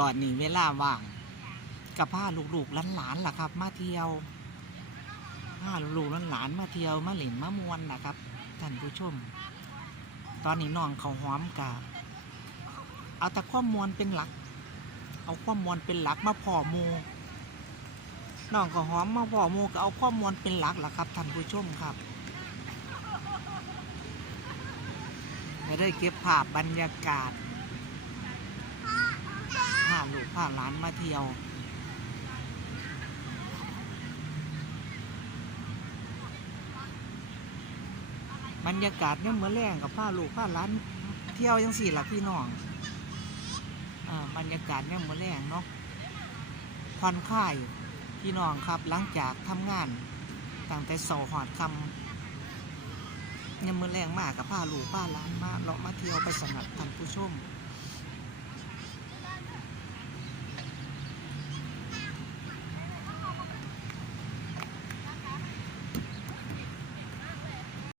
ตอนนี้เวลาว่างกับพาลูกๆหลานๆล่ะครับ มาเที่ยวพาลูกๆหลานๆมาเที่ยวมาเล่นมามวนล่ะครับท่านผู้ชม ตอนนี้น้องเขาหอมกะเอาแต่ความวนเป็นหลัก เอาความวนเป็นหลักมาพ่อมูน้องเขาหอมมาพ่อมูก็เอาความวนเป็นหลักล่ะครับท่านผู้ชมครับจะได้เก็บภาพบรรยากาศาลูกพาหลานมาเที่ยว บรรยากาศเนี่ยเหมือนแรงกับพาลูกพาหลานเที่ยวยังสี่ละพี่น้องอ่าบรรยากาศเนี่ยเหมือนแรงเนาะผ่อนคลายพี่น้องครับหลังจากทำงานตั้งแต่เสาหอดคำเนี่ยเหมือนแรงมากกับพาลูกพาหลานมาเลาะมาเที่ยวไปสนับท่านผู้ชม